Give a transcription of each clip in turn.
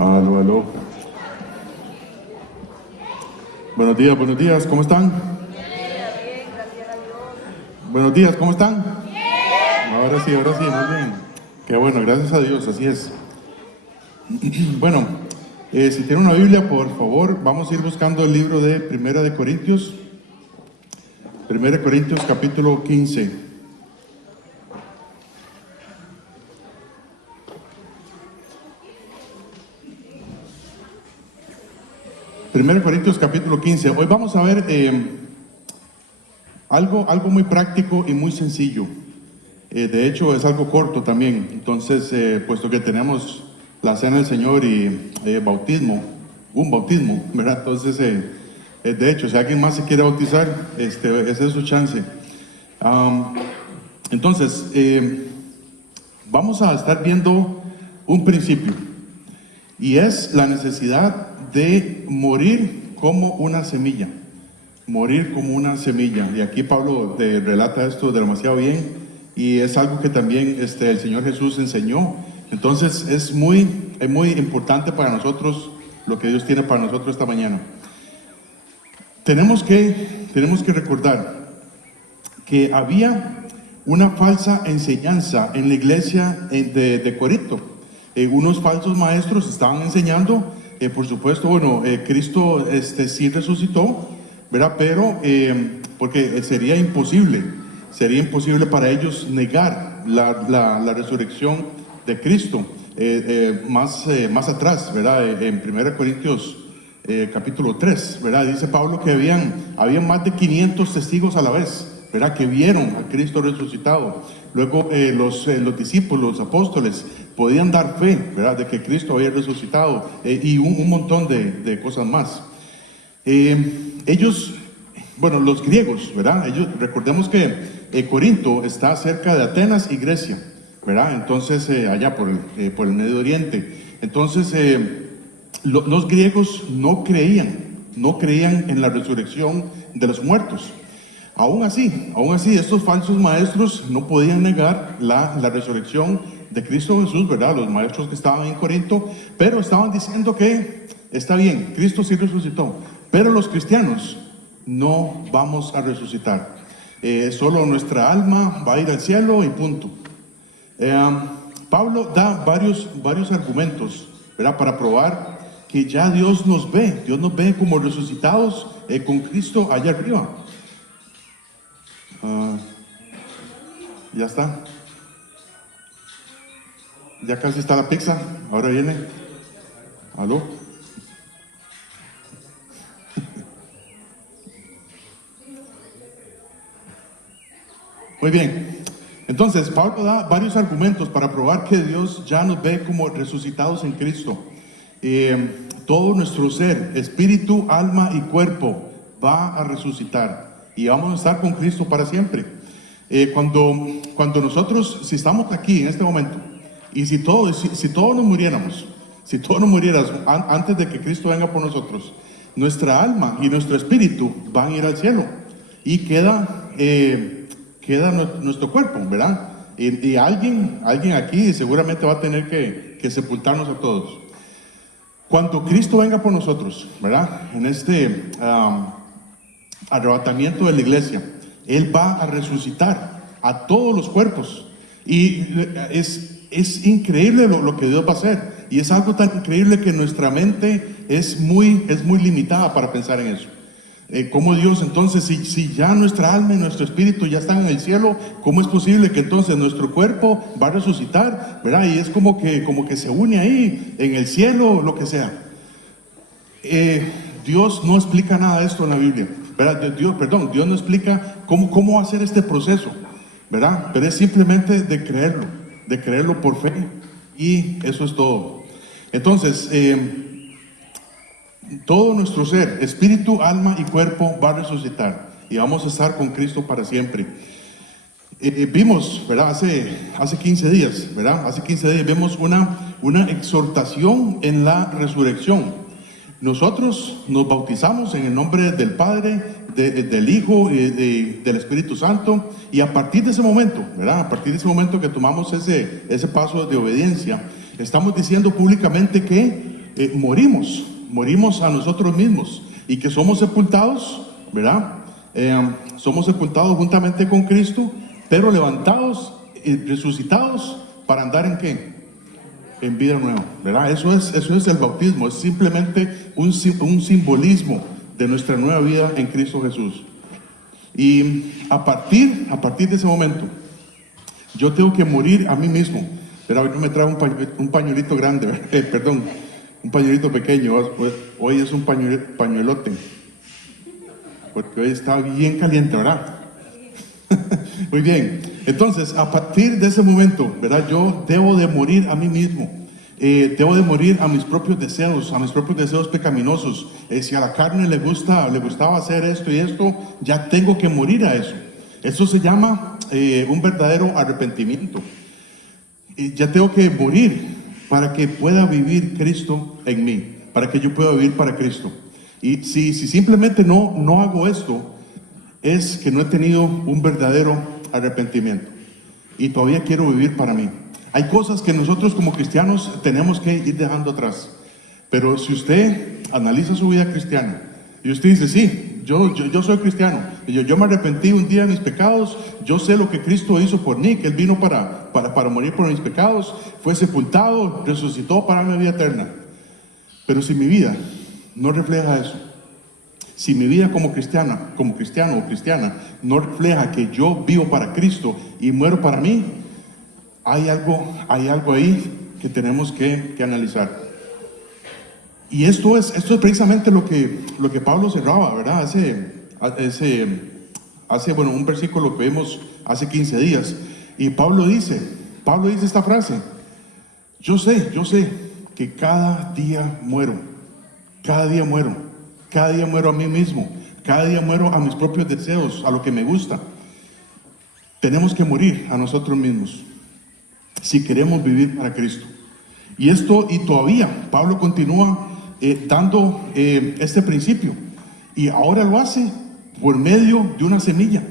Aló, aló. Buenos días, ¿cómo están? Buenos días, ¿cómo están? Ahora sí, muy bien. Qué bueno, gracias a Dios, así es. Bueno, si tienen una Biblia, por favor, vamos a ir buscando el libro de Primera de Corintios. Primera de Corintios, capítulo 15. Primera de Corintios, capítulo 15. Hoy vamos a ver algo muy práctico y muy sencillo. De hecho, es algo corto también. Entonces, puesto que tenemos la cena del Señor y un bautismo, ¿verdad? Entonces, de hecho, si alguien más se quiere bautizar, esa es su chance. Entonces, vamos a estar viendo un principio, y es la necesidad de morir como una semilla. Morir como una semilla. Y aquí Pablo relata esto demasiado bien, y es algo que también el Señor Jesús enseñó. Entonces es muy importante para nosotros lo que Dios tiene para nosotros esta mañana. Tenemos que recordar que había una falsa enseñanza en la iglesia de Corinto. Unos falsos maestros estaban enseñando, por supuesto, Cristo sí resucitó, ¿verdad? Pero porque sería imposible para ellos negar la resurrección de Cristo. Más atrás, ¿verdad? En 1 Corintios capítulo 3, ¿verdad? Dice Pablo que habían más de 500 testigos a la vez, ¿verdad? Que vieron a Cristo resucitado. Luego los discípulos, los apóstoles, podían dar fe, ¿verdad? De que Cristo había resucitado, y un montón de cosas más. Los griegos, ¿verdad? Recordemos que Corinto está cerca de Atenas y Grecia, ¿verdad? Entonces, allá por el Medio Oriente. Entonces, los griegos no creían en la resurrección de los muertos. Aún así, estos falsos maestros no podían negar la resurrección de Cristo Jesús, ¿verdad? Los maestros que estaban en Corinto, pero estaban diciendo que está bien, Cristo sí resucitó, pero los cristianos no vamos a resucitar. Solo nuestra alma va a ir al cielo y punto. Pablo da varios argumentos, ¿verdad? Para probar que ya Dios nos ve como resucitados con Cristo allá arriba. Ya está. Ya casi está la pizza. Ahora viene. ¿Aló? Muy bien. Entonces, Pablo da varios argumentos para probar que Dios ya nos ve como resucitados en Cristo. Todo nuestro ser, espíritu, alma y cuerpo, va a resucitar y vamos a estar con Cristo para siempre. Cuando nosotros, si estamos aquí en este momento, y si todos nos muriéramos, antes de que Cristo venga por nosotros, nuestra alma y nuestro espíritu van a ir al cielo, y queda nuestro cuerpo, ¿verdad? Y alguien aquí seguramente va a tener que sepultarnos a todos. Cuando Cristo venga por nosotros, ¿verdad? En este arrebatamiento de la iglesia, Él va a resucitar a todos los cuerpos. Y es increíble lo que Dios va a hacer. Y es algo tan increíble que nuestra mente es muy limitada para pensar en eso. ¿Cómo Dios entonces, si ya nuestra alma y nuestro espíritu ya están en el cielo, cómo es posible que entonces nuestro cuerpo va a resucitar, ¿verdad? Y es como que se une ahí en el cielo, lo que sea. Dios no explica nada de esto en la Biblia, ¿verdad? Dios no explica cómo hacer este proceso, ¿verdad? Pero es simplemente de creerlo por fe, y eso es todo. Entonces, todo nuestro ser, espíritu, alma y cuerpo va a resucitar y vamos a estar con Cristo para siempre. Vimos, ¿verdad? Hace 15 días, ¿verdad? Hace 15 días vimos una exhortación en la resurrección. Nosotros nos bautizamos en el nombre del Padre, del Hijo y del Espíritu Santo, y a partir de ese momento, ¿verdad? A partir de ese momento que tomamos ese paso de obediencia, estamos diciendo públicamente que morimos a nosotros mismos y que somos sepultados, ¿verdad? Somos sepultados juntamente con Cristo, pero levantados y resucitados para andar ¿en qué? En vida nueva, ¿verdad? Eso es el bautismo, es simplemente un simbolismo de nuestra nueva vida en Cristo Jesús. Y a partir de ese momento, yo tengo que morir a mí mismo. Pero hoy no me trae un pañuelito grande, perdón, un pañuelito pequeño. Hoy es un pañuelote, porque hoy está bien caliente, ¿verdad? Muy bien. Entonces, a partir de ese momento, ¿verdad? Yo debo de morir a mí mismo. Debo de morir a mis propios deseos pecaminosos. Si a la carne le gustaba hacer esto y esto, ya tengo que morir a eso. Eso se llama un verdadero arrepentimiento. Ya tengo que morir para que pueda vivir Cristo en mí, para que yo pueda vivir para Cristo. Y si simplemente no hago esto, es que no he tenido un verdadero arrepentimiento y todavía quiero vivir para mí. Hay cosas que nosotros como cristianos tenemos que ir dejando atrás, pero si usted analiza su vida cristiana y usted dice, sí, yo soy cristiano, yo me arrepentí un día de mis pecados, yo sé lo que Cristo hizo por mí, que Él vino para morir por mis pecados, fue sepultado, resucitó para mi vida eterna. Pero si mi vida no refleja eso, si mi vida como cristiano o cristiana no refleja que yo vivo para Cristo y muero para mí, hay algo ahí que tenemos que analizar. Y esto es precisamente lo que Pablo cerraba, ¿verdad? Hace un versículo que vimos hace 15 días. Y Pablo dice esta frase: yo sé que cada día muero a mí mismo, cada día muero a mis propios deseos, a lo que me gusta. Tenemos que morir a nosotros mismos si queremos vivir para Cristo. Y todavía Pablo continúa dando este principio, y ahora lo hace por medio de una semilla.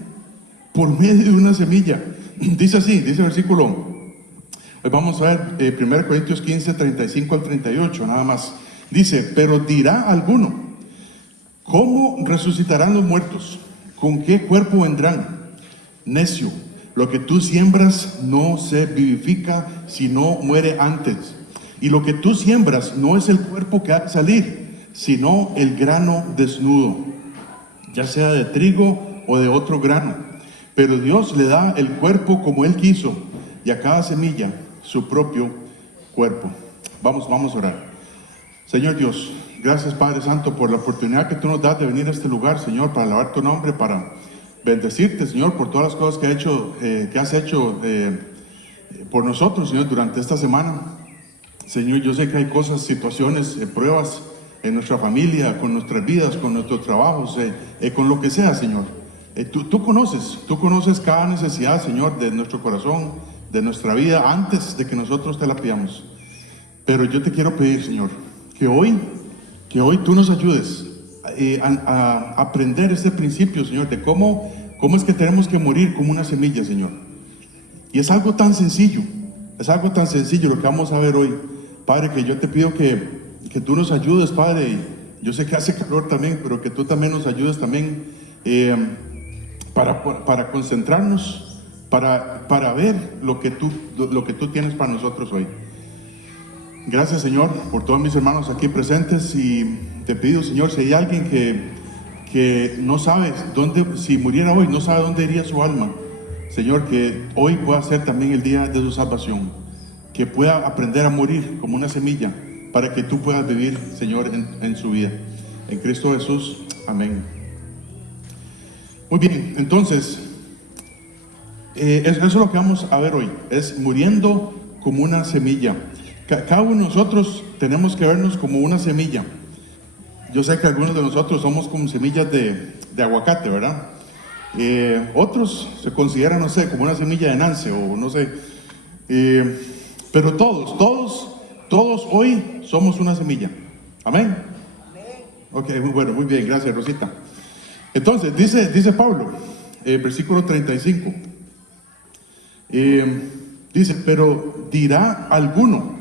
Dice así, dice el versículo, hoy vamos a ver 1 Corintios 15, 35 al 38, nada más. Dice: pero dirá alguno, ¿cómo resucitarán los muertos? ¿Con qué cuerpo vendrán? Necio, lo que tú siembras no se vivifica, sino muere antes. Y lo que tú siembras no es el cuerpo que ha de salir, sino el grano desnudo, ya sea de trigo o de otro grano. Pero Dios le da el cuerpo como Él quiso, y a cada semilla su propio cuerpo. Vamos a orar. Señor Dios, gracias Padre Santo por la oportunidad que tú nos das de venir a este lugar, Señor, para alabar tu nombre, para bendecirte, Señor, por todas las cosas que has hecho por nosotros, Señor, durante esta semana. Señor, yo sé que hay cosas, situaciones, pruebas en nuestra familia, con nuestras vidas, con nuestros trabajos, con lo que sea, Señor. Tú conoces cada necesidad, Señor, de nuestro corazón, de nuestra vida, antes de que nosotros te la pidamos. Pero yo te quiero pedir, Señor, que hoy tú nos ayudes a aprender este principio, Señor, de cómo es que tenemos que morir como una semilla, Señor. Y es algo tan sencillo lo que vamos a ver hoy. Padre, que yo te pido que tú nos ayudes, Padre. Yo sé que hace calor también, pero que tú también nos ayudes también para concentrarnos, para ver lo que tú tienes para nosotros hoy. Gracias, Señor, por todos mis hermanos aquí presentes, y te pido, Señor, si hay alguien que no sabe si muriera hoy, no sabe dónde iría su alma, Señor, que hoy pueda ser también el día de su salvación, que pueda aprender a morir como una semilla, para que tú puedas vivir, Señor, en su vida. En Cristo Jesús, amén. Muy bien, entonces, eso es lo que vamos a ver hoy, es muriendo como una semilla. Cada uno de nosotros tenemos que vernos como una semilla. Yo sé que algunos de nosotros somos como semillas de aguacate, ¿verdad? Otros se consideran, no sé, como una semilla de nance, o no sé. Pero todos hoy somos una semilla. Amén. Ok, muy bien, gracias, Rosita. Entonces, dice Pablo, versículo 35. Dice: pero dirá alguno,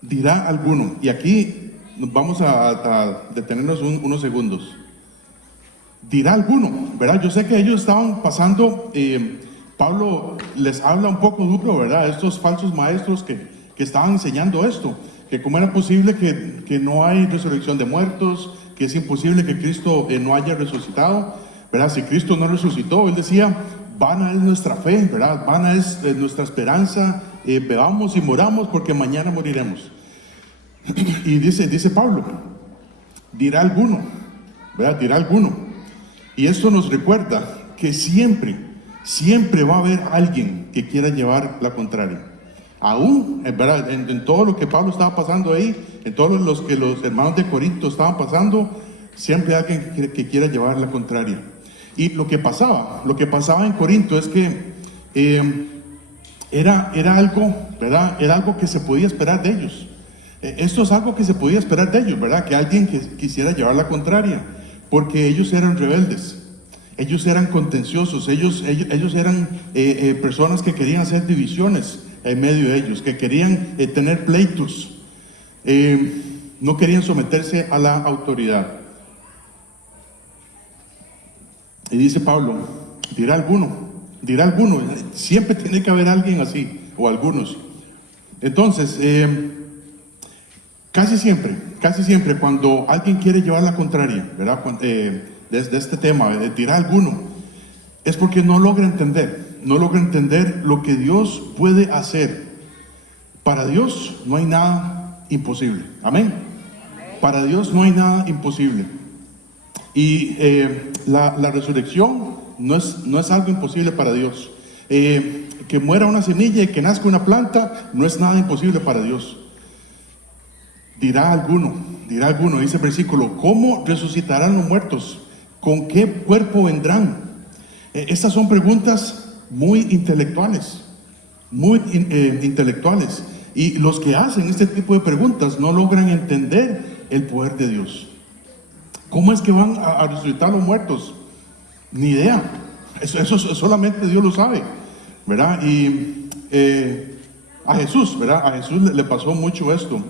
Dirá alguno, y aquí nos vamos a detenernos unos segundos. Dirá alguno, ¿verdad? Yo sé que ellos estaban pasando, Pablo les habla un poco duro, ¿verdad? Estos falsos maestros que estaban enseñando esto, que cómo era posible que no hay resurrección de muertos, que es imposible que Cristo no haya resucitado, ¿verdad? Si Cristo no resucitó, él decía, vana es nuestra fe, ¿verdad? Vana es nuestra esperanza, bebamos y moramos porque mañana moriremos. Y dice Pablo, dirá alguno, ¿verdad? Dirá alguno. Y esto nos recuerda que siempre va a haber alguien que quiera llevar la contraria. Aún, ¿verdad? En todo lo que Pablo estaba pasando ahí, en todos los que los hermanos de Corinto estaban pasando, siempre hay alguien que quiera llevar la contraria. Y lo que pasaba en Corinto es que era algo, ¿verdad? Era algo que se podía esperar de ellos. Esto es algo que se podía esperar de ellos, ¿verdad? Que alguien que quisiera llevar la contraria, porque ellos eran rebeldes, ellos eran contenciosos, ellos eran personas que querían hacer divisiones en medio de ellos, que querían tener pleitos, no querían someterse a la autoridad. Y dice Pablo, dirá alguno, siempre tiene que haber alguien así, o algunos. Entonces, casi siempre cuando alguien quiere llevar la contraria, ¿verdad? Desde este tema, dirá alguno, es porque no logra entender lo que Dios puede hacer. Para Dios no hay nada imposible, amén. Para Dios no hay nada imposible. Y la resurrección no es algo imposible para Dios. Que muera una semilla y que nazca una planta no es nada imposible para Dios. Dirá alguno, dice el versículo, ¿cómo resucitarán los muertos? ¿Con qué cuerpo vendrán? Estas son preguntas muy intelectuales. Y los que hacen este tipo de preguntas no logran entender el poder de Dios. ¿Cómo es que van a resucitar los muertos? Ni idea. Eso solamente Dios lo sabe, ¿verdad? Y a Jesús, ¿verdad? A Jesús le pasó mucho esto.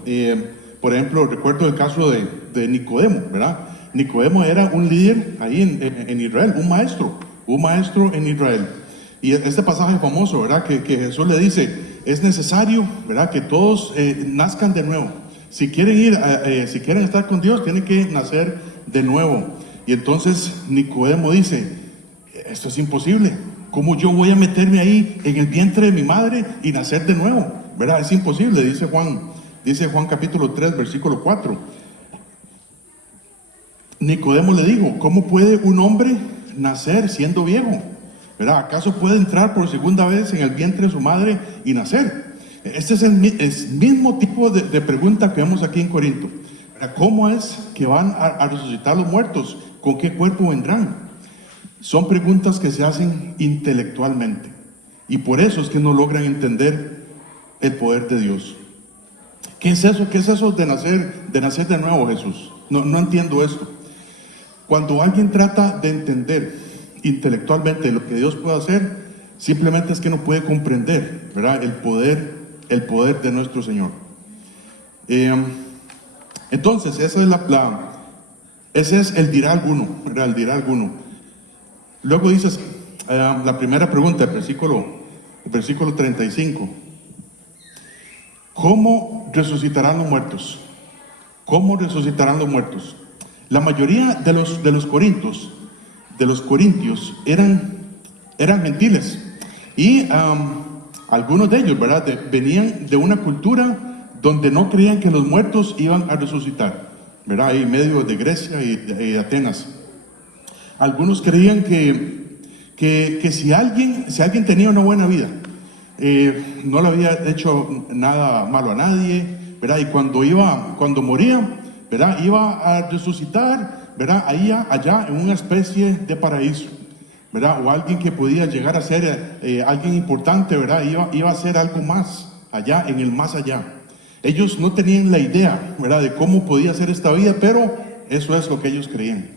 Por ejemplo, recuerdo el caso de Nicodemo, ¿verdad? Nicodemo era un líder ahí en Israel, un maestro en Israel. Y este pasaje famoso, ¿verdad? Que Jesús le dice, es necesario, ¿verdad? Que todos nazcan de nuevo. Si quieren estar con Dios, tienen que nacer de nuevo. Y entonces Nicodemo dice, esto es imposible. ¿Cómo yo voy a meterme ahí en el vientre de mi madre y nacer de nuevo? ¿Verdad? Es imposible, dice Juan capítulo 3, versículo 4. Nicodemo le dijo, ¿cómo puede un hombre nacer siendo viejo? ¿Verdad? ¿Acaso puede entrar por segunda vez en el vientre de su madre y nacer? Este es el mismo tipo de pregunta que vemos aquí en Corinto. ¿Cómo es que van a resucitar los muertos? ¿Con qué cuerpo vendrán? Son preguntas que se hacen intelectualmente. Y por eso es que no logran entender el poder de Dios. ¿Qué es eso? ¿Qué es eso de nacer de nuevo, Jesús? No entiendo esto. Cuando alguien trata de entender intelectualmente lo que Dios puede hacer, simplemente es que no puede comprender, ¿verdad? El poder de nuestro Señor. Entonces, ese es el dirá alguno, ¿verdad? El dirá alguno. Luego dices, la primera pregunta, el versículo 35. ¿Cómo resucitarán los muertos? ¿Cómo resucitarán los muertos? La mayoría de los corintios eran gentiles. Y algunos de ellos, ¿verdad? Venían de una cultura donde no creían que los muertos iban a resucitar, ¿verdad? Ahí en medio de Grecia y de Atenas. Algunos creían que si alguien tenía una buena vida, no le había hecho nada malo a nadie, ¿verdad? Y cuando moría, ¿verdad? Iba a resucitar, ¿verdad? Allá en una especie de paraíso, ¿verdad? O alguien que podía llegar a ser alguien importante, ¿verdad? Iba a ser algo más allá, en el más allá. Ellos no tenían la idea, ¿verdad? De cómo podía ser esta vida, pero eso es lo que ellos creían.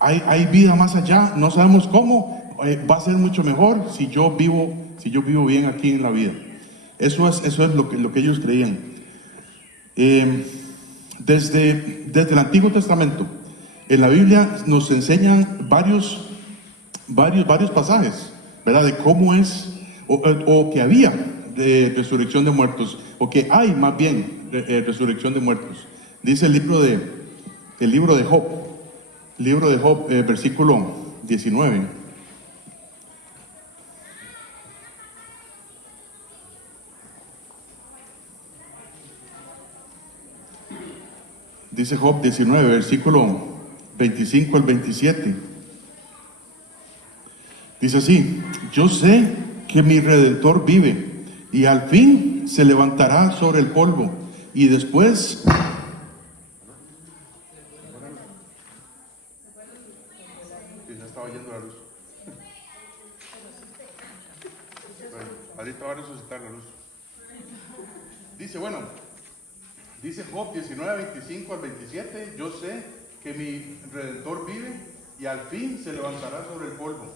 Hay vida más allá, no sabemos cómo, va a ser mucho mejor si yo vivo bien aquí en la vida. Eso es lo que ellos creían. Desde el Antiguo Testamento, en la Biblia nos enseñan varios pasajes, ¿verdad? De cómo es, o que había de resurrección de muertos, o que hay más bien resurrección de muertos. Dice el libro de Job, versículo 19. Dice Job 19, versículo 25 al 27. Dice así: yo sé que mi Redentor vive y al fin se levantará sobre el polvo y después... Ya estaba yendo la luz. Bueno, ahorita va a resucitar la luz. Dice Job 19, 25 al 27, yo sé que mi Redentor vive y al fin se levantará sobre el polvo.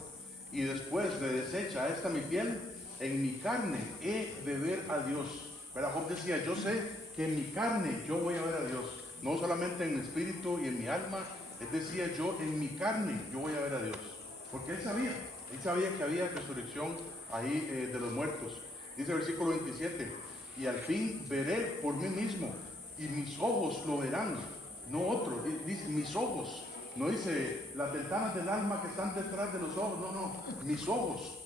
Y después de deshecha esta mi piel, en mi carne he de ver a Dios. Pero Job decía, yo sé que en mi carne yo voy a ver a Dios. No solamente en mi espíritu y en mi alma, él decía, yo en mi carne yo voy a ver a Dios. Porque él sabía que había resurrección ahí de los muertos. Dice el versículo 27, y al fin veré por mí mismo, y mis ojos lo verán, no otro. Dice mis ojos, no dice las ventanas del alma que están detrás de los ojos, no, mis ojos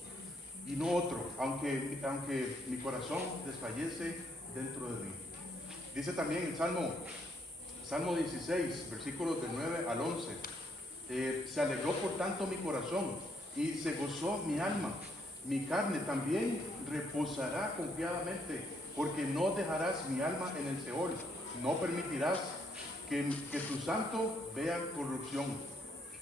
y no otro, aunque mi corazón desfallece dentro de mí. Dice también en Salmo 16, versículos del 9 al 11, se alegró por tanto mi corazón y se gozó mi alma, mi carne también reposará confiadamente, porque no dejarás mi alma en el Seol, no permitirás que tu santo vea corrupción.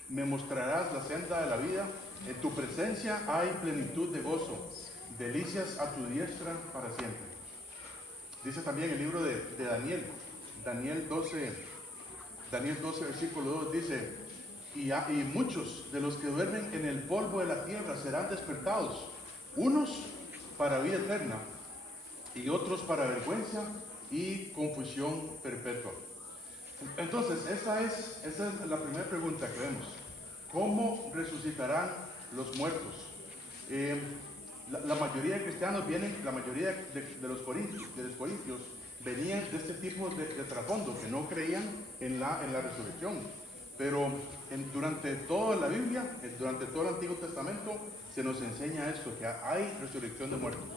Me mostrarás la senda de la vida, en tu presencia hay plenitud de gozo, delicias a tu diestra para siempre. Dice también el libro de Daniel 12, versículo 2, dice, y muchos de los que duermen en el polvo de la tierra serán despertados, unos para vida eterna y otros para vergüenza y confusión perpetua. Entonces, esa es la primera pregunta que vemos. ¿Cómo resucitarán los muertos? La mayoría de cristianos la mayoría de los corintios venían de este tipo de trasfondo, que no creían en la resurrección. Pero durante toda la Biblia, durante todo el Antiguo Testamento, se nos enseña esto, que hay resurrección de muertos.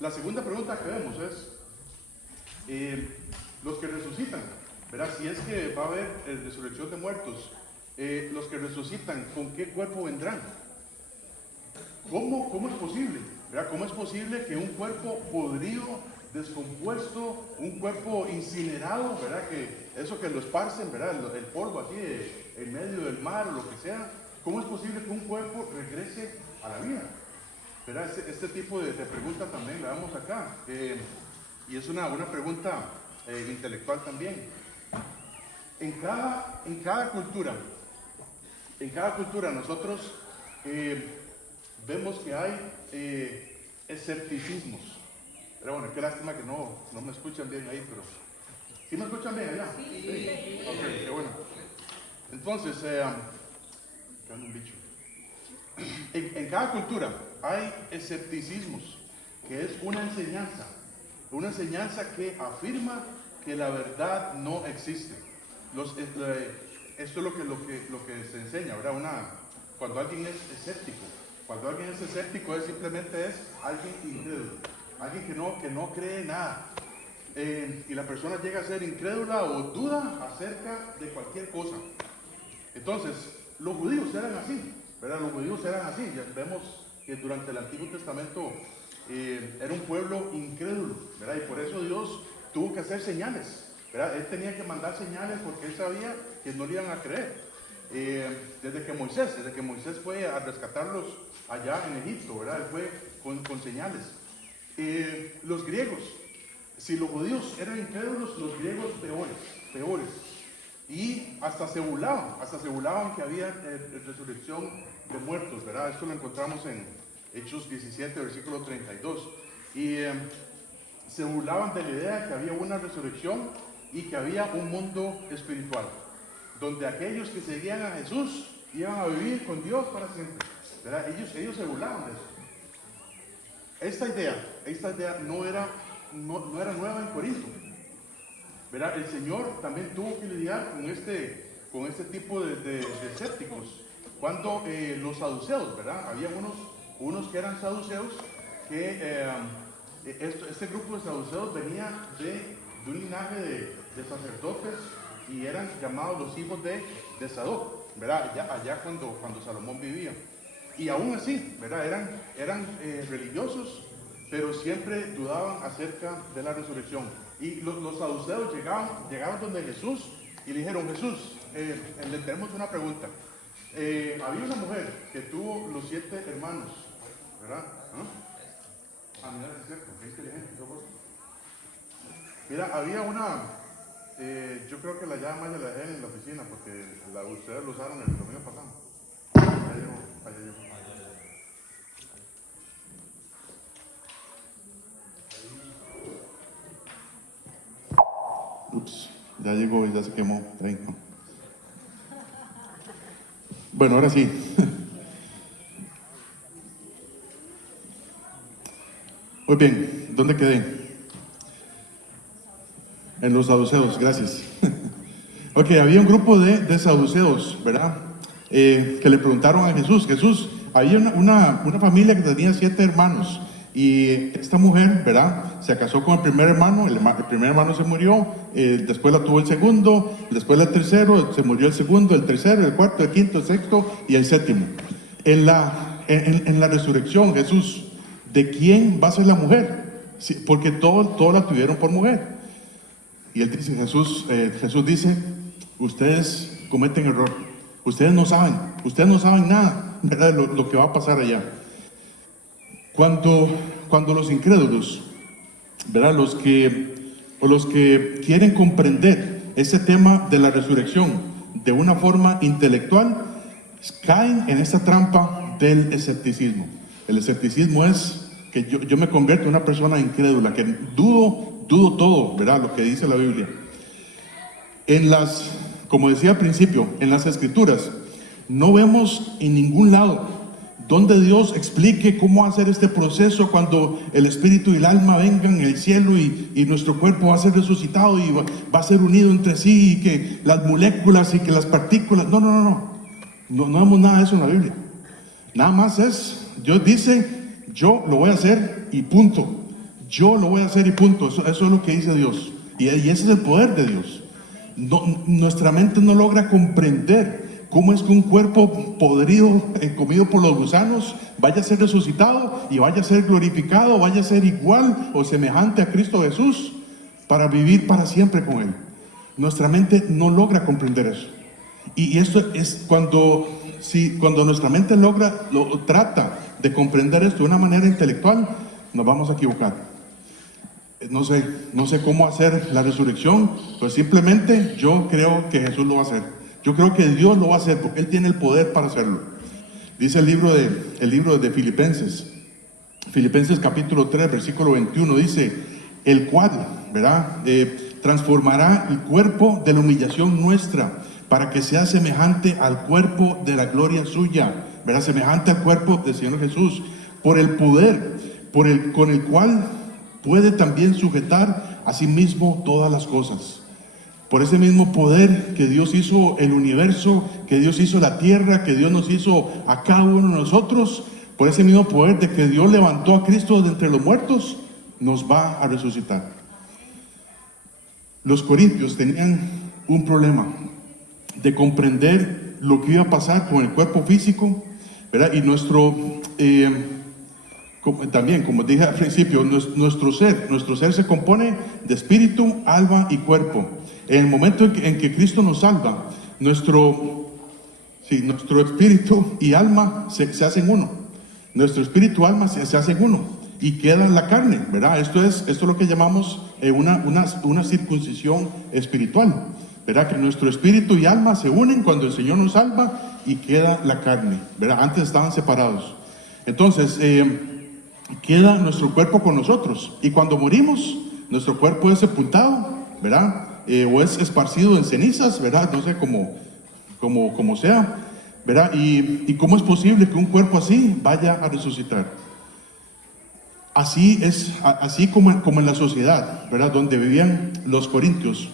La segunda pregunta que vemos es, los que resucitan, ¿verdad? Si es que va a haber resurrección de muertos, los que resucitan, ¿con qué cuerpo vendrán? ¿Cómo es posible? ¿Verdad? ¿Cómo es posible que un cuerpo podrido, descompuesto, un cuerpo incinerado, ¿verdad? Que eso que lo esparcen, ¿verdad? El polvo aquí en medio del mar o lo que sea, ¿cómo es posible que un cuerpo regrese a la vida? ¿Verdad? Este tipo de pregunta también la vemos acá, y es una pregunta intelectual también. En cada cultura nosotros vemos que hay escepticismos. Pero bueno, qué lástima que no me escuchan bien ahí, pero ¿sí me escuchan bien allá? Sí. Ok, qué bueno. Entonces, un bicho. En cada cultura hay escepticismos, que es una enseñanza que afirma que la verdad no existe. Esto es lo que se enseña, ¿verdad? Cuando alguien es escéptico, simplemente es alguien incrédulo, alguien que no cree nada. Y la persona llega a ser incrédula o duda acerca de cualquier cosa. Entonces, los judíos eran así, ¿verdad? Ya vemos que durante el Antiguo Testamento era un pueblo incrédulo, ¿verdad? Y por eso Dios tuvo que hacer señales, ¿verdad? Él tenía que mandar señales porque él sabía que no le iban a creer. Desde que Moisés fue a rescatarlos allá en Egipto, ¿verdad? Él fue con señales. Los griegos, si los judíos eran incrédulos, los griegos peores. Y hasta se burlaban que había resurrección de muertos, ¿verdad? Esto lo encontramos en Hechos 17, versículo 32. Y se burlaban de la idea de que había una resurrección y que había un mundo espiritual, donde aquellos que seguían a Jesús iban a vivir con Dios para siempre, ¿verdad? Ellos se burlaban de eso. Esta idea no era nueva en Corinto, ¿verdad? El Señor también tuvo que lidiar con este tipo de escépticos. Cuando los saduceos, ¿verdad? Había unos que eran saduceos, que este grupo de saduceos venía de un linaje de sacerdotes y eran llamados los hijos de Sadoc, ¿verdad? Allá cuando Salomón vivía. Y aún así, ¿verdad? Eran religiosos, pero siempre dudaban acerca de la resurrección. Y los saduceos llegaron donde Jesús y le dijeron: Jesús, le tenemos una pregunta. Había una mujer que tuvo los 7 hermanos, ¿verdad? Mira, es cierto, qué inteligente. Mira, había una, yo creo que la llama ya la dejé en la oficina porque ustedes lo usaron el domingo pasado. Allá llegó. Ups, ya llegó y ya se quemó. Bueno, ahora sí. Muy bien, ¿dónde quedé? En los saduceos, gracias. Ok, había un grupo de saduceos, ¿verdad? Que le preguntaron a Jesús. Jesús, había una familia que tenía 7 hermanos. Y esta mujer, ¿verdad? Se casó con el primer hermano, el primer hermano se murió, después la tuvo el segundo, después el tercero, se murió el segundo, el tercero, el cuarto, el quinto, el sexto y el séptimo. En la resurrección, Jesús, ¿de quién va a ser la mujer? Sí, porque todos la tuvieron por mujer. Y él dice, Jesús dice, ustedes cometen error, ustedes no saben nada, ¿verdad? Lo que va a pasar allá. Cuando los incrédulos, ¿verdad? Los que quieren comprender ese tema de la resurrección de una forma intelectual, caen en esta trampa del escepticismo. El escepticismo es que yo me convierto en una persona incrédula, que dudo todo, ¿verdad? Lo que dice la Biblia. Como decía al principio, en las Escrituras, no vemos en ningún lado donde Dios explique cómo hacer este proceso cuando el espíritu y el alma vengan en el cielo y nuestro cuerpo va a ser resucitado y va a ser unido entre sí, y que las moléculas y que las partículas. No vemos nada de eso en la Biblia. Nada más Dios dice, yo lo voy a hacer y punto. Yo lo voy a hacer y punto. Eso es lo que dice Dios. Y ese es el poder de Dios. Nuestra mente no logra comprender cómo es que un cuerpo podrido, comido por los gusanos, vaya a ser resucitado y vaya a ser glorificado, vaya a ser igual o semejante a Cristo Jesús para vivir para siempre con Él. Nuestra mente no logra comprender eso. Y esto es cuando nuestra mente trata de comprender esto de una manera intelectual, nos vamos a equivocar. No sé cómo hacer la resurrección, pues simplemente yo creo que Jesús lo va a hacer. Yo creo que Dios lo va a hacer porque Él tiene el poder para hacerlo. Dice el libro de Filipenses capítulo 3, versículo 21, dice, el cual, ¿verdad? Transformará el cuerpo de la humillación nuestra para que sea semejante al cuerpo de la gloria suya, ¿verdad? Semejante al cuerpo del Señor Jesús, por el poder con el cual puede también sujetar a sí mismo todas las cosas. Por ese mismo poder que Dios hizo el universo, que Dios hizo la tierra, que Dios nos hizo a cada uno de nosotros, por ese mismo poder de que Dios levantó a Cristo de entre los muertos, nos va a resucitar. Los corintios tenían un problema de comprender lo que iba a pasar con el cuerpo físico, ¿verdad? Y también, como dije al principio, nuestro ser se compone de espíritu, alma y cuerpo. En el momento en que Cristo nos salva, nuestro espíritu y alma se hacen uno. Nuestro espíritu y alma se hacen uno y queda en la carne, ¿verdad? Esto es lo que llamamos una circuncisión espiritual, ¿verdad? Que nuestro espíritu y alma se unen cuando el Señor nos salva y queda la carne, ¿verdad? Antes estaban separados. Entonces, queda nuestro cuerpo con nosotros. Y cuando morimos, nuestro cuerpo es sepultado, ¿verdad? O es esparcido en cenizas, ¿verdad? No sé cómo sea, ¿verdad? Y cómo es posible que un cuerpo así vaya a resucitar. Así es, así como en la sociedad, ¿verdad? Donde vivían los corintios,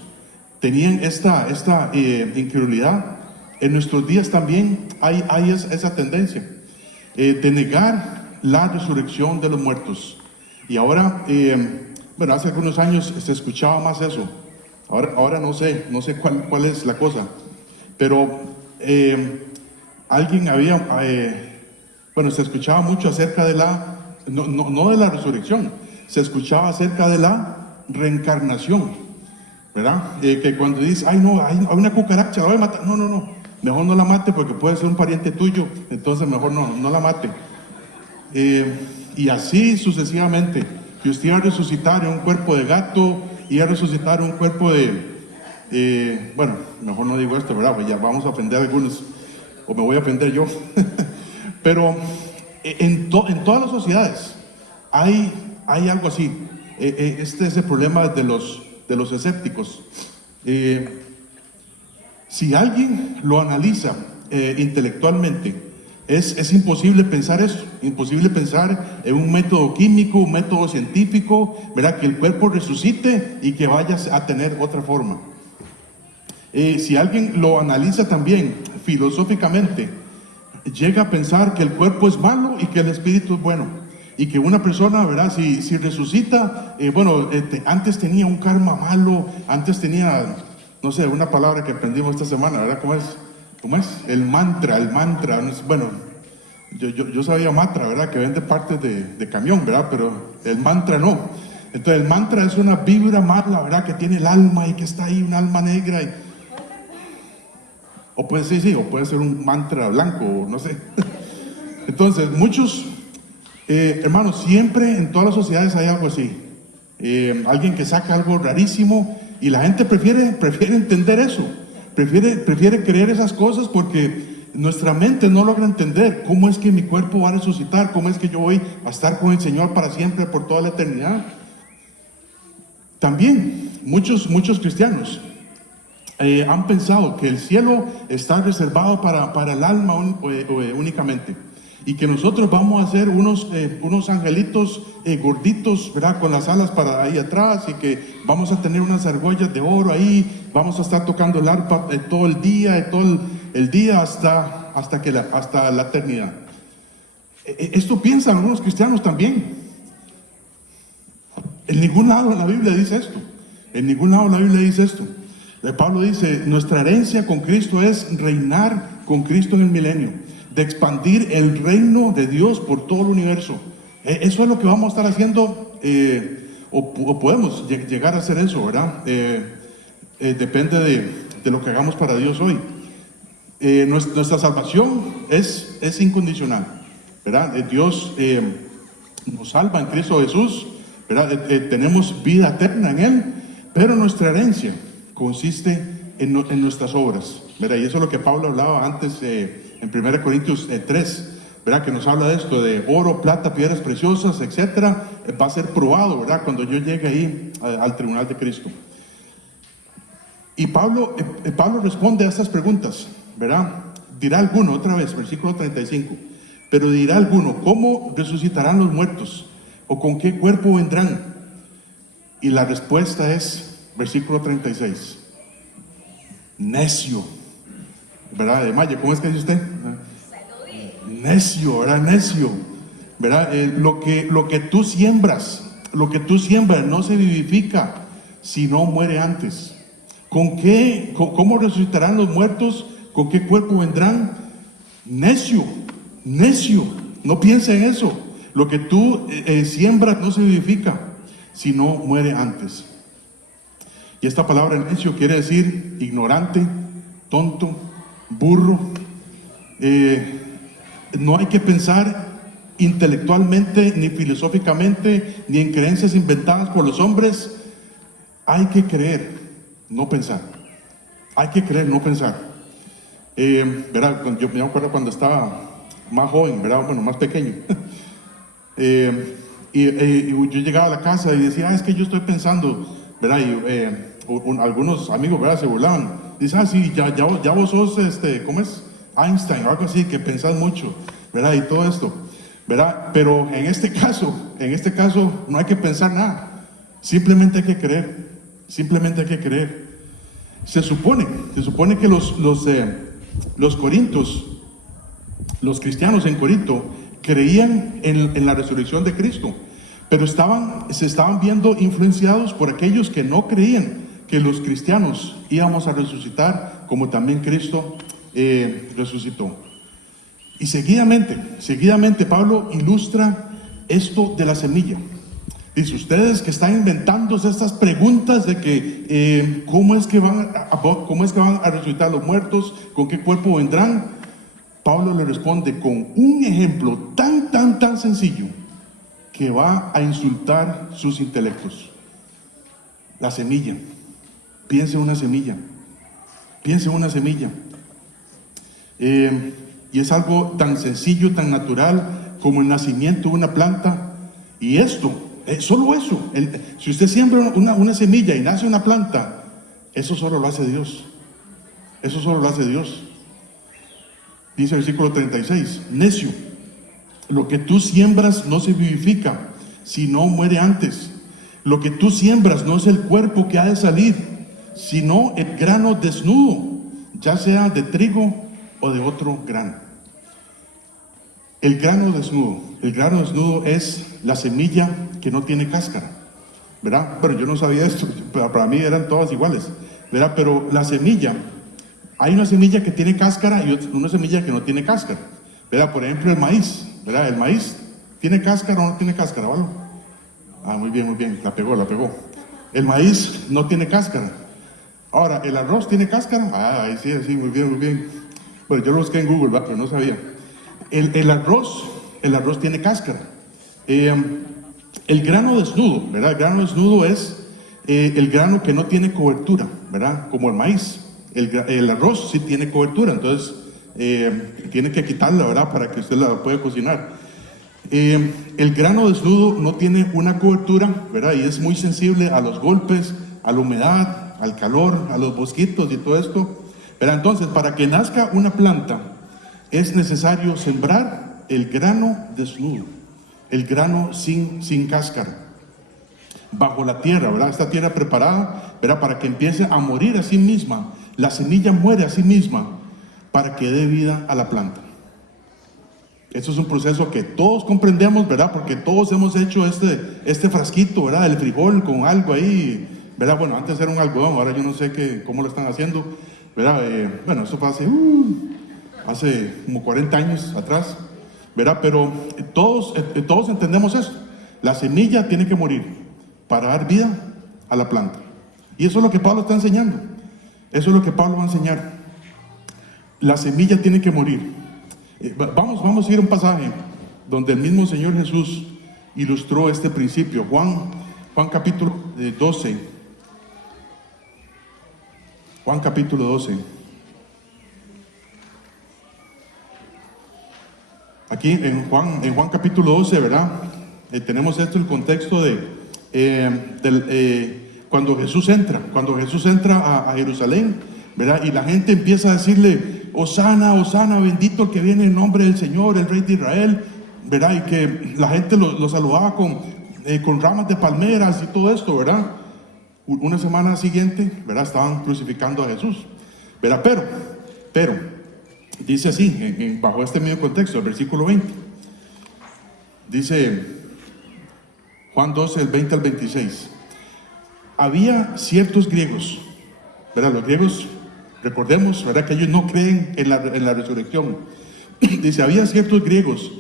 tenían esta incredulidad. En nuestros días también hay esa tendencia de negar la resurrección de los muertos. Y ahora, bueno, hace algunos años se escuchaba más eso. Ahora no sé cuál es la cosa. Pero alguien había, bueno, se escuchaba mucho acerca de no de la resurrección, se escuchaba acerca de la reencarnación, ¿verdad? Que cuando dice, ay no, hay una cucaracha, la voy a matar. No, mejor no la mate porque puede ser un pariente tuyo, entonces mejor no la mate. Y así sucesivamente, que usted iba a resucitar en un cuerpo de gato, iba a resucitar en un cuerpo bueno, mejor no digo esto, ¿verdad? Pues ya vamos a ofender a algunos, o me voy a ofender yo. Pero en todas las sociedades hay algo así. Este es el problema de los escépticos. Si alguien lo analiza intelectualmente, es imposible pensar eso, imposible pensar en un método químico, un método científico, ¿verdad? Que el cuerpo resucite y que vaya a tener otra forma. Si alguien lo analiza también filosóficamente, llega a pensar que el cuerpo es malo y que el espíritu es bueno. Y que una persona, ¿verdad? Si resucita, bueno, antes tenía un karma malo, antes tenía, no sé, una palabra que aprendimos esta semana, ¿verdad? ¿Cómo es? El mantra, bueno, yo sabía mantra, ¿verdad? Que vende partes de camión, ¿verdad? Pero el mantra no. Entonces el mantra es una vibra mala, ¿verdad? Que tiene el alma y que está ahí, un alma negra. O puede ser un mantra blanco, no sé. Entonces, muchos, hermanos, siempre en todas las sociedades hay algo así. Alguien que saca algo rarísimo y la gente prefiere entender eso. Prefiere creer esas cosas porque nuestra mente no logra entender cómo es que mi cuerpo va a resucitar, cómo es que yo voy a estar con el Señor para siempre, por toda la eternidad. También, muchos cristianos han pensado que el cielo está reservado para el alma únicamente, y que nosotros vamos a ser unos angelitos gorditos, ¿verdad? Con las alas para ahí atrás, y que vamos a tener unas argollas de oro ahí, vamos a estar tocando el arpa todo el día, hasta la eternidad. Esto piensan algunos cristianos también. En ningún lado la Biblia dice esto. En ningún lado la Biblia dice esto. Pablo dice, nuestra herencia con Cristo es reinar con Cristo en el milenio, de expandir el reino de Dios por todo el universo. Eso es lo que vamos a estar haciendo, o podemos llegar a hacer eso, ¿verdad? Depende de lo que hagamos para Dios hoy. Nuestra salvación es incondicional, ¿verdad? Dios nos salva en Cristo Jesús, ¿verdad? Tenemos vida eterna en Él, pero nuestra herencia consiste en nuestras obras, ¿verdad? Y eso es lo que Pablo hablaba antes en 1 Corintios 3, ¿verdad? Que nos habla de esto, de oro, plata, piedras preciosas, etcétera. Va a ser probado, ¿verdad? Cuando yo llegue ahí al tribunal de Cristo. Y Pablo responde a estas preguntas, ¿verdad? Dirá alguno, otra vez, versículo 35, pero dirá alguno, ¿cómo resucitarán los muertos? ¿O con qué cuerpo vendrán? Y la respuesta es, versículo 36, necio, ¿verdad? Maya, ¿cómo es que dice usted? Necio, ¿verdad? Necio, ¿verdad? Lo que tú siembras no se vivifica si no muere antes. ¿Cómo resucitarán los muertos? ¿Con qué cuerpo vendrán? Necio, no piensa en eso. Lo que tú siembras no se vivifica si no muere antes. Y esta palabra necio quiere decir ignorante, tonto, burro. No hay que pensar intelectualmente, ni filosóficamente, ni en creencias inventadas por los hombres. Hay que creer, no pensar. Hay que creer, no pensar. ¿Verdad? Yo me acuerdo cuando estaba más joven, ¿verdad? Bueno, más pequeño. Y yo llegaba a la casa y decía, es que yo estoy pensando, ¿verdad? Y algunos amigos, ¿verdad? Se burlaban. Dice, sí, ya vos sos, ¿cómo es? Einstein o algo así, que pensás mucho, ¿verdad? Y todo esto, ¿verdad? Pero en este caso no hay que pensar nada. Simplemente hay que creer. Simplemente hay que creer. Se supone que los corintios, los cristianos en Corinto, creían en la resurrección de Cristo, pero se estaban viendo influenciados por aquellos que no creían que los cristianos íbamos a resucitar como también Cristo resucitó. Y seguidamente Pablo ilustra esto de la semilla. Dice, ustedes que están inventándose estas preguntas de que ¿cómo es que van a resucitar los muertos? ¿Con qué cuerpo vendrán? Pablo le responde con un ejemplo tan sencillo que va a insultar sus intelectos. La semilla. Piense en una semilla. Piense en una semilla. Y es algo tan sencillo, tan natural como el nacimiento de una planta. Y esto, solo eso. Si usted siembra una semilla y nace una planta, eso solo lo hace Dios. Eso solo lo hace Dios. Dice el versículo 36, necio, lo que tú siembras no se vivifica, sino muere antes. Lo que tú siembras no es el cuerpo que ha de salir, sino el grano desnudo, ya sea de trigo o de otro grano. El grano desnudo es la semilla que no tiene cáscara, ¿verdad? Pero yo no sabía esto, para mí eran todas iguales, ¿verdad? Pero la semilla, hay una semilla que tiene cáscara y una semilla que no tiene cáscara, ¿verdad? Por ejemplo, el maíz, ¿verdad? El maíz, ¿tiene cáscara o no tiene cáscara, ¿vale? Muy bien, la pegó. El maíz no tiene cáscara. Ahora, ¿el arroz tiene cáscara? Ahí sí, muy bien. Bueno, yo lo busqué en Google, ¿verdad? Pero no sabía. El arroz tiene cáscara. El grano desnudo, ¿verdad? El grano desnudo es el grano que no tiene cobertura, ¿verdad? Como el maíz. El arroz sí tiene cobertura, entonces tiene que quitarla, ¿verdad? Para que usted la pueda cocinar. El grano desnudo no tiene una cobertura, ¿verdad? Y es muy sensible a los golpes, a la humedad, al calor, a los mosquitos y todo esto. Pero entonces, para que nazca una planta, es necesario sembrar el grano desnudo, el grano sin cáscara, bajo la tierra, ¿verdad? Esta tierra preparada, ¿verdad? Para que empiece a morir a sí misma. La semilla muere a sí misma para que dé vida a la planta. Eso es un proceso que todos comprendemos, ¿verdad? Porque todos hemos hecho este frasquito, ¿verdad? El frijol con algo ahí, ¿verdad? Bueno, antes era un algodón, ahora yo no sé cómo lo están haciendo, ¿verdad? Bueno, eso fue hace como 40 años atrás, ¿verdad? Pero todos entendemos eso. La semilla tiene que morir para dar vida a la planta. Y eso es lo que Pablo está enseñando. Eso es lo que Pablo va a enseñar. La semilla tiene que morir. Vamos a ir a un pasaje donde el mismo Señor Jesús ilustró este principio. Juan capítulo 12. Juan capítulo 12. Aquí en Juan capítulo 12, ¿verdad? Tenemos el contexto cuando Jesús entra a Jerusalén, ¿verdad? Y la gente empieza a decirle, Hosana, Hosana, bendito el que viene en nombre del Señor, el Rey de Israel, ¿verdad? Y que la gente lo saludaba con ramas de palmeras y todo esto, ¿verdad? Una semana siguiente, ¿verdad? Estaban crucificando a Jesús, ¿verdad? Pero dice así, bajo este mismo contexto, el versículo 20, dice Juan 12, el 20 al 26, había ciertos griegos, ¿verdad? Los griegos, recordemos, ¿verdad? Que ellos no creen en la resurrección. Dice, había ciertos griegos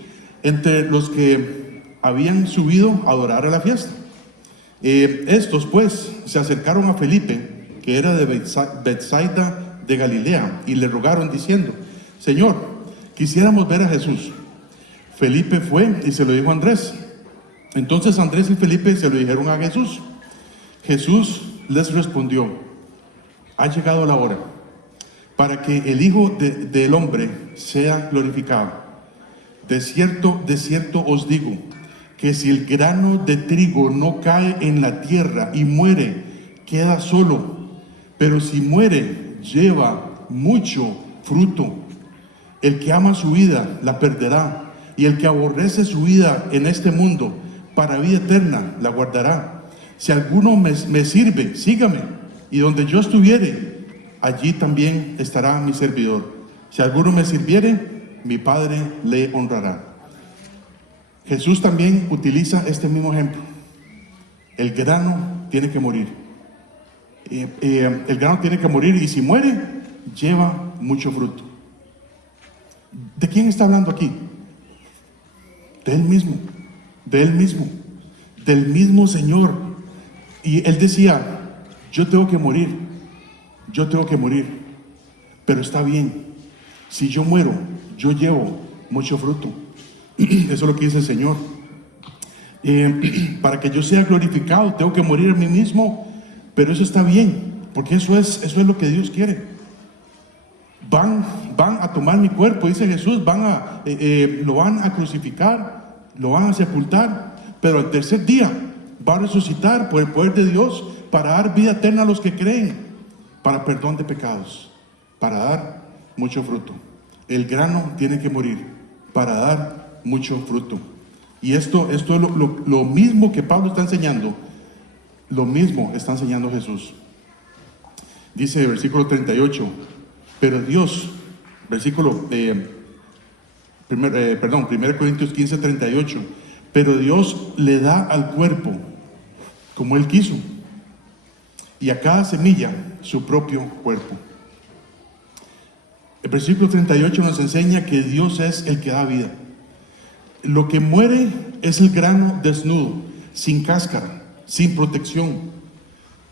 entre los que habían subido a adorar a la fiesta. Estos pues se acercaron a Felipe, que era de Betsaida de Galilea, y le rogaron diciendo, Señor, quisiéramos ver a Jesús. Felipe fue y se lo dijo a Andrés. Entonces Andrés y Felipe se lo dijeron a Jesús. Jesús les respondió, ha llegado la hora para que el Hijo del Hombre sea glorificado. De cierto os digo, que si el grano de trigo no cae en la tierra y muere, queda solo, pero si muere, lleva mucho fruto. El que ama su vida, la perderá, y el que aborrece su vida en este mundo, para vida eterna, la guardará. Si alguno me sirve, sígame, y donde yo estuviere, allí también estará mi servidor. Si alguno me sirviere, mi Padre le honrará. Jesús también utiliza este mismo ejemplo. El grano tiene que morir. El grano tiene que morir, y si muere, lleva mucho fruto. ¿De quién está hablando aquí? De Él mismo, de Él mismo, del mismo Señor. Y Él decía, yo tengo que morir, pero está bien. Si yo muero, yo llevo mucho fruto. Eso es lo que dice el Señor. Para que yo sea glorificado, tengo que morir a mí mismo, pero eso está bien, porque eso es lo que Dios quiere. Van a tomar mi cuerpo, dice Jesús, lo van a crucificar, lo van a sepultar, pero al tercer día va a resucitar por el poder de Dios para dar vida eterna a los que creen, para perdón de pecados, para dar mucho fruto. El grano tiene que morir para dar mucho fruto. Y esto es lo mismo que Pablo está enseñando, lo mismo está enseñando Jesús. Dice el versículo 38, pero Dios, 1 Corintios 15, 38, pero Dios le da al cuerpo como Él quiso, y a cada semilla su propio cuerpo. El versículo 38 nos enseña que Dios es el que da vida. Lo que muere es el grano desnudo, sin cáscara, sin protección.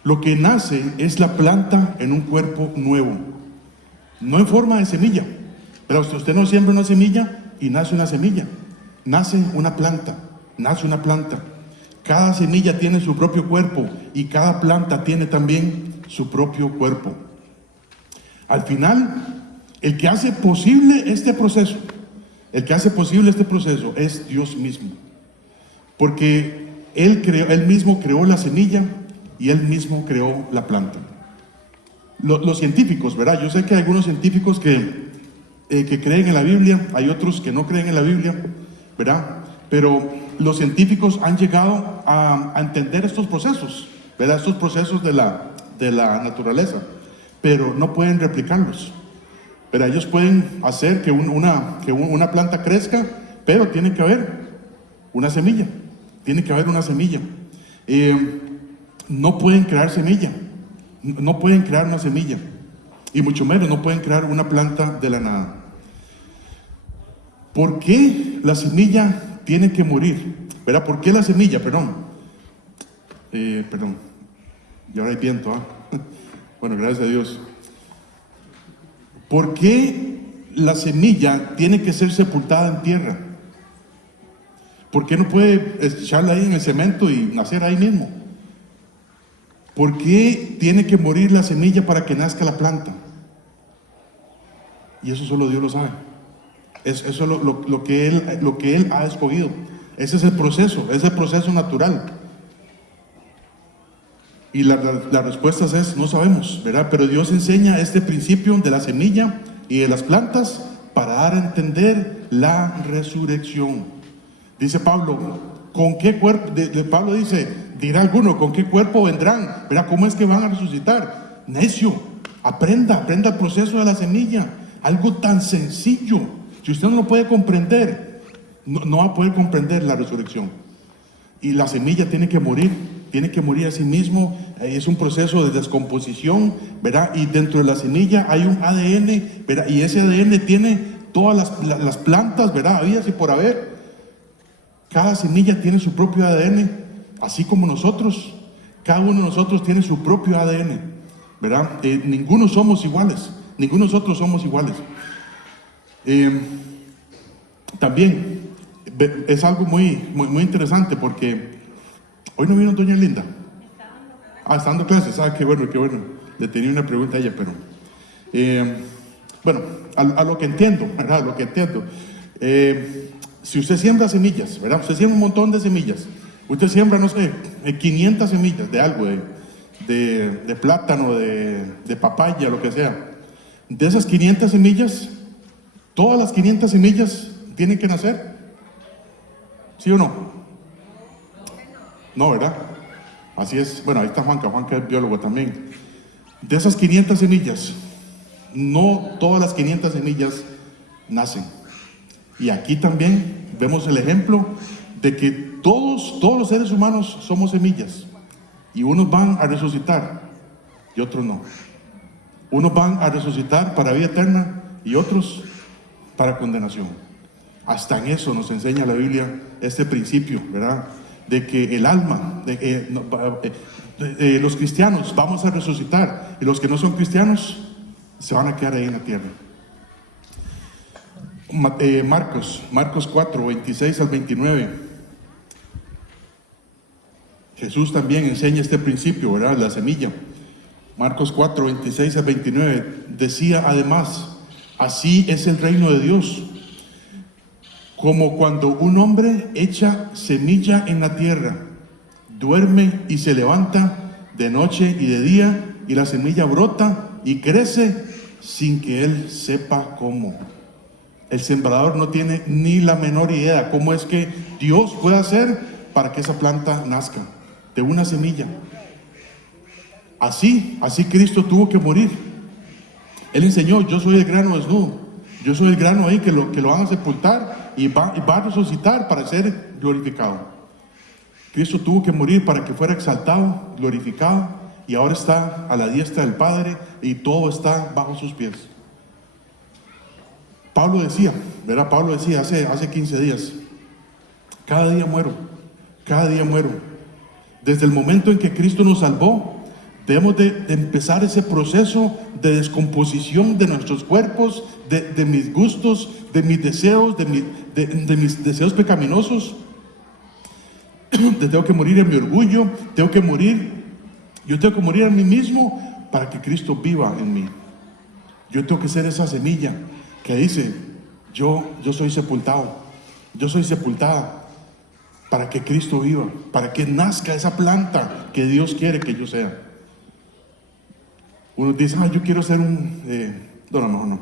Lo que nace es la planta en un cuerpo nuevo, no en forma de semilla. Pero usted no siembra una semilla y nace una semilla. Nace una planta. Cada semilla tiene su propio cuerpo, y cada planta tiene también su propio cuerpo. Al final, el que hace posible este proceso es Dios mismo. Porque Él mismo creó la semilla y Él mismo creó la planta. Los científicos, ¿verdad? Yo sé que hay algunos científicos que creen en la Biblia, hay otros que no creen en la Biblia, ¿verdad? Pero los científicos han llegado a entender estos procesos, ¿verdad? Estos procesos de la naturaleza, pero no pueden replicarlos. Pero ellos pueden hacer que una planta crezca, pero tiene que haber una semilla. No pueden crear semilla. No pueden crear una semilla. Y mucho menos no pueden crear una planta de la nada. ¿Por qué la semilla tiene que morir? ¿Verdad? ¿Por qué la semilla? Perdón. Y ahora hay viento, ¿ah? Bueno, gracias a Dios. ¿Por qué la semilla tiene que ser sepultada en tierra? ¿Por qué no puede echarla ahí en el cemento y nacer ahí mismo? ¿Por qué tiene que morir la semilla para que nazca la planta? Y eso solo Dios lo sabe. Eso es lo que Él ha escogido. Ese es el proceso natural. Y la respuesta es, no sabemos, ¿verdad? Pero Dios enseña este principio de la semilla y de las plantas para dar a entender la resurrección. Dice Pablo, ¿con qué cuerpo? Pablo dice, dirá alguno, ¿con qué cuerpo vendrán? ¿Verdad? ¿Cómo es que van a resucitar? Necio, aprenda el proceso de la semilla. Algo tan sencillo. Si usted no lo puede comprender, no va a poder comprender la resurrección. Y la semilla tiene que morir a sí mismo. Es un proceso de descomposición, ¿verdad? Y dentro de la semilla hay un ADN, ¿verdad? Y ese ADN tiene todas las plantas, ¿verdad? Habidas y por haber. Cada semilla tiene su propio ADN, así como nosotros. Cada uno de nosotros tiene su propio ADN, ¿verdad? Ninguno somos iguales, ninguno de nosotros somos iguales. También es algo muy interesante, porque hoy no vino doña Linda. Está dando clases. Qué bueno. Le tenía una pregunta a ella, pero bueno, a lo que entiendo, ¿verdad? A lo que entiendo. Si usted siembra semillas, ¿verdad? Usted siembra un montón de semillas. Usted siembra, no sé, 500 semillas de algo, de plátano, de papaya, lo que sea. De esas 500 semillas, todas las 500 semillas tienen que nacer. ¿Sí o no? No, ¿verdad? Así es. Bueno, ahí está Juanca es biólogo también. De esas 500 semillas, no todas las 500 semillas nacen. Y aquí también vemos el ejemplo de que todos los seres humanos somos semillas. Y unos van a resucitar y otros no. Unos van a resucitar para vida eterna y otros para condenación. Hasta en eso nos enseña la Biblia este principio, ¿verdad? De que el alma, los cristianos vamos a resucitar y los que no son cristianos se van a quedar ahí en la tierra. Marcos 4, 26 al 29. Jesús también enseña este principio, ¿verdad? La semilla. Marcos 4, 26 al 29. Decía además, así es el reino de Dios, como cuando un hombre echa semilla en la tierra, duerme y se levanta de noche y de día, y la semilla brota y crece sin que él sepa cómo. El sembrador no tiene ni la menor idea cómo es que Dios puede hacer para que esa planta nazca de una semilla. Así Cristo tuvo que morir. Él enseñó, yo soy el grano desnudo, yo soy el grano ahí que lo van a sepultar y va a resucitar para ser glorificado. Cristo tuvo que morir para que fuera exaltado, glorificado, y ahora está a la diestra del Padre y todo está bajo sus pies. Pablo decía, ¿verdad? Pablo decía hace 15 días, cada día muero. Desde el momento en que Cristo nos salvó, debemos de empezar ese proceso de descomposición de nuestros cuerpos, de mis gustos, de mis deseos, de mis deseos pecaminosos. Tengo que morir en mi orgullo, yo tengo que morir a mí mismo para que Cristo viva en mí. Yo tengo que ser esa semilla que dice, yo soy sepultado, yo soy sepultada para que Cristo viva, para que nazca esa planta que Dios quiere que yo sea. Uno dice, yo quiero ser no.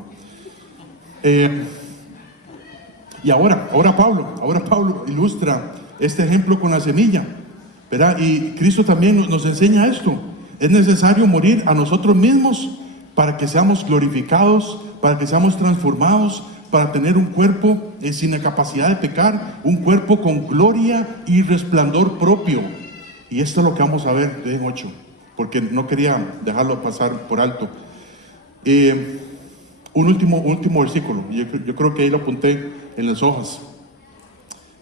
Y ahora Pablo ilustra este ejemplo con la semilla, ¿verdad? Y Cristo también nos enseña esto. Es necesario morir a nosotros mismos para que seamos glorificados, para que seamos transformados, para tener un cuerpo sin la capacidad de pecar, un cuerpo con gloria y resplandor propio. Y esto es lo que vamos a ver en 8, porque no quería dejarlo pasar por alto. Un último versículo, yo creo que ahí lo apunté en las hojas.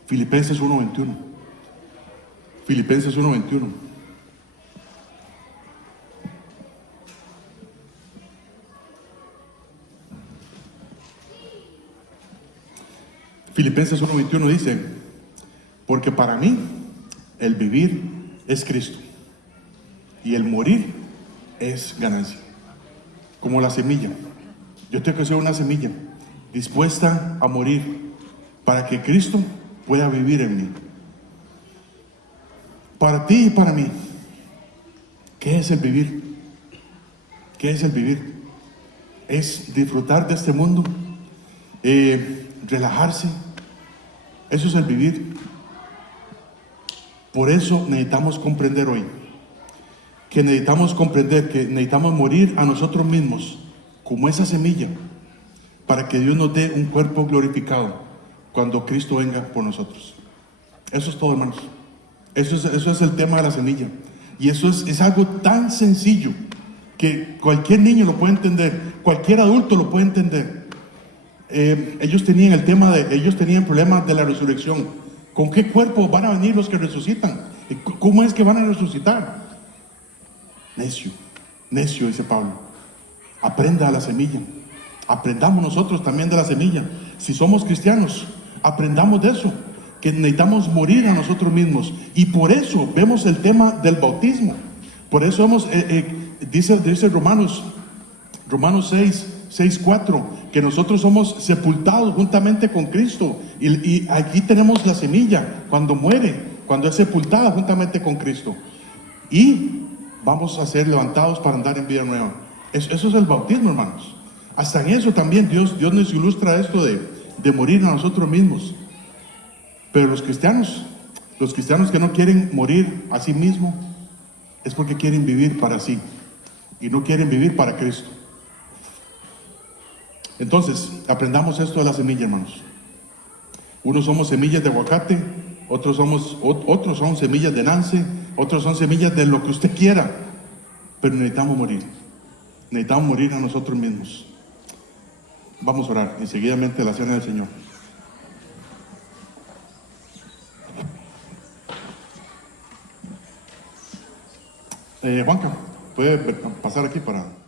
Filipenses 1:21. Filipenses 1:21. Filipenses 1:21 dice, porque para mí el vivir es Cristo y el morir es ganancia. Como la semilla. Yo tengo que ser una semilla dispuesta a morir para que Cristo pueda vivir en mí. Para ti y para mí, ¿qué es el vivir? ¿Qué es el vivir? Es disfrutar de este mundo, relajarse. Eso es el vivir. Por eso necesitamos comprender hoy que necesitamos morir a nosotros mismos como esa semilla para que Dios nos dé un cuerpo glorificado cuando Cristo venga por nosotros. Eso es todo, hermanos. Eso es el tema de la semilla. Y eso es algo tan sencillo que cualquier niño lo puede entender, cualquier adulto lo puede entender. Ellos tenían problemas de la resurrección. ¿Con qué cuerpo van a venir los que resucitan? ¿Cómo es que van a resucitar? Necio, dice Pablo. Aprenda a la semilla. Aprendamos nosotros también de la semilla. Si somos cristianos, aprendamos de eso, que necesitamos morir a nosotros mismos. Y por eso vemos el tema del bautismo. Por eso dice Romanos 6:4, que nosotros somos sepultados juntamente con Cristo. Y aquí tenemos la semilla cuando muere, cuando es sepultada juntamente con Cristo. Y vamos a ser levantados para andar en vida nueva. Eso es el bautismo, hermanos. Hasta en eso también Dios nos ilustra esto de morir a nosotros mismos. Pero los cristianos que no quieren morir a sí mismos, es porque quieren vivir para sí y no quieren vivir para Cristo. Entonces, aprendamos esto de la semilla, hermanos. Unos somos semillas de aguacate, otros son semillas de nance, otros son semillas de lo que usted quiera, pero necesitamos morir a nosotros mismos. Vamos a orar enseguidamente la cena del Señor. Juanca, puede pasar aquí para...